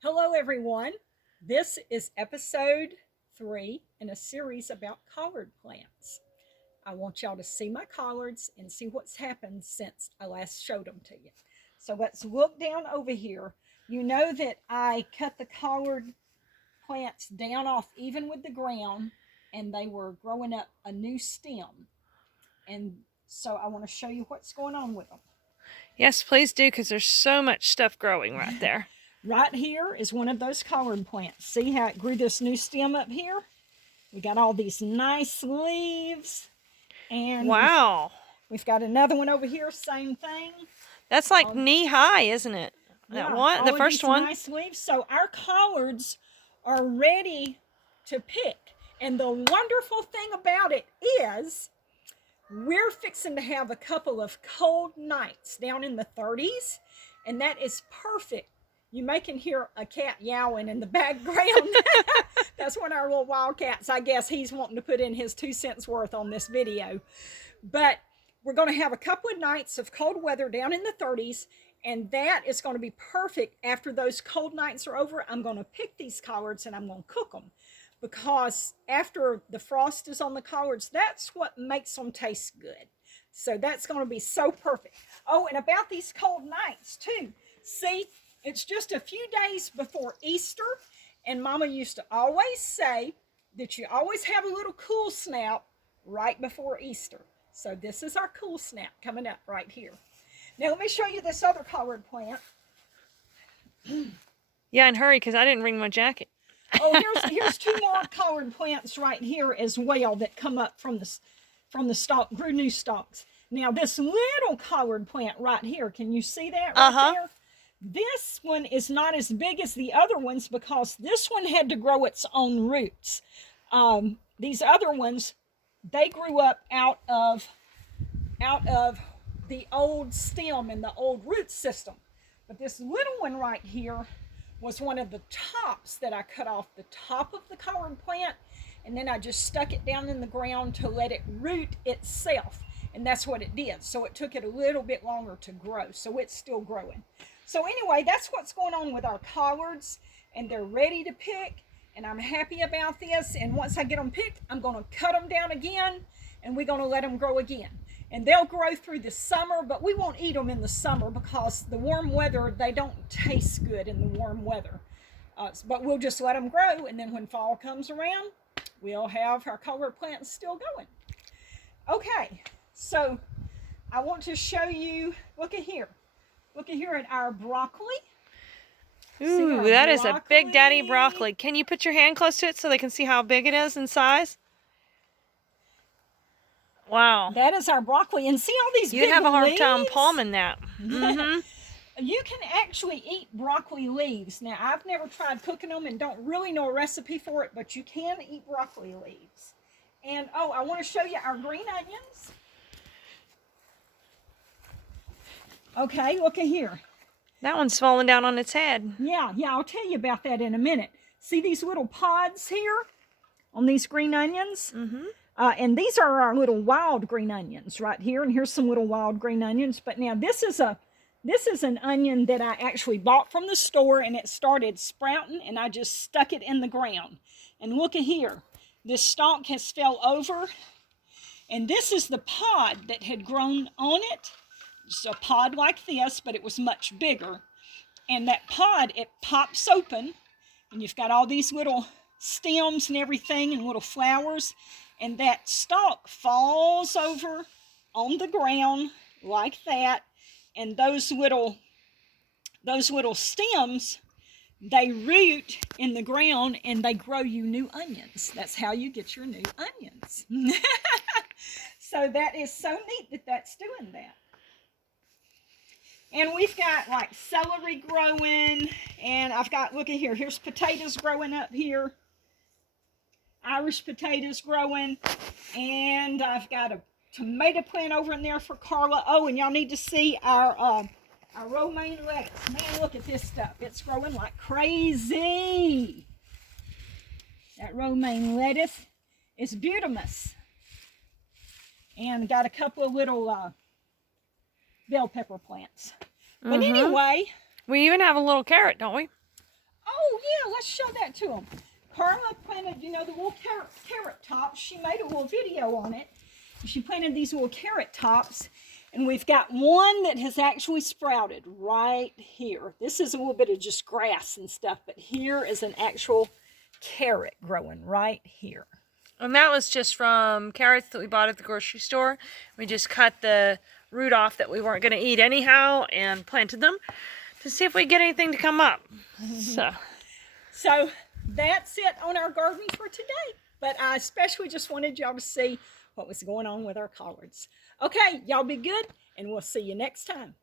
Hello, everyone. This is episode 3 in a series about collard plants. I want y'all to see my collards and see what's happened since I last showed them to you. So let's look down over here. You know that I cut the collard plants down off even with the ground, and they were growing up a new stem. And so I want to show you what's going on with them. Yes, please do, because there's so much stuff growing right there. Right here is one of those collard plants. See how it grew this new stem up here? We got all these nice leaves. And wow. We've got another one over here, same thing. That's like knee high, isn't it? Yeah, That one, the first one. Nice leaves. So our collards are ready to pick. And the wonderful thing about it is we're fixing to have a couple of cold nights down in the 30s, and that is perfect. You may can hear a cat yowling in the background. That's one of our little wildcats. I guess he's wanting to put in his 2 cents worth on this video. But we're going to have a couple of nights of cold weather down in the 30s, and that is going to be perfect. After those cold nights are over, I'm going to pick these collards and I'm going to cook them. Because after the frost is on the collards, that's what makes them taste good. So that's going to be so perfect. Oh, and about these cold nights too. See, it's just a few days before Easter, and Mama used to always say that you always have a little cool snap right before Easter. So this is our cool snap coming up right here. Now let me show you this other collard plant. Yeah, and hurry, because I didn't bring my jacket. Oh, here's 2 more collard plants right here as well that come up from the stalk, grew new stalks. Now this little collard plant right here, can you see that right there? This one is not as big as the other ones because this one had to grow its own roots. These other ones, they grew up out of the old stem and the old root system. But this little one right here was one of the tops that I cut off the top of the collard plant, and then I just stuck it down in the ground to let it root itself, and that's what it did. So it took it a little bit longer to grow, so it's still growing. So anyway, that's what's going on with our collards, and they're ready to pick, and I'm happy about this. And once I get them picked, I'm going to cut them down again, and we're going to let them grow again. And they'll grow through the summer, but we won't eat them in the summer because the warm weather, they don't taste good in the warm weather. But we'll just let them grow, and then when fall comes around, we'll have our collard plants still going. Okay, so I want to show you, look at here. Look at here at our broccoli. Ooh, that is a big daddy broccoli. Can you put your hand close to it so they can see how big it is in size? Wow. That is our broccoli. And see all these big leaves? You'd have a hard time palming that. Mm-hmm. You can actually eat broccoli leaves. Now, I've never tried cooking them and don't really know a recipe for it, but you can eat broccoli leaves. And, oh, I want to show you our green onions. Okay, look at here. That one's falling down on its head. Yeah, I'll tell you about that in a minute. See these little pods here on these green onions? Mm-hmm. And these are our little wild green onions right here. And here's some little wild green onions. But now this is an onion that I actually bought from the store, and it started sprouting, and I just stuck it in the ground. And look at here. This stalk has fell over, and this is the pod that had grown on it. It's a pod like this, but it was much bigger. And that pod, it pops open, and you've got all these little stems and everything and little flowers. And that stalk falls over on the ground like that. And those little stems, they root in the ground and they grow you new onions. That's how you get your new onions. So that is so neat that that's doing that. And we've got like celery growing, and I've got, look at here, here's potatoes growing up here. Irish potatoes growing, and I've got a tomato plant over in there for Carla. Oh, and y'all need to see our romaine lettuce. Man, look at this stuff. It's growing like crazy. That romaine lettuce is beautimous. And got a couple of little bell pepper plants. But anyway. We even have a little carrot, don't we? Oh, yeah, let's show that to them. Carla planted, you know, the little carrot tops. She made a little video on it. She planted these little carrot tops, and we've got one that has actually sprouted right here. This is a little bit of just grass and stuff, but here is an actual carrot growing right here. And that was just from carrots that we bought at the grocery store. We just cut the root off that we weren't going to eat anyhow and planted them to see if we get anything to come up. So that's it on our garden for today. But I especially just wanted y'all to see what was going on with our collards. Okay, y'all be good, and we'll see you next time.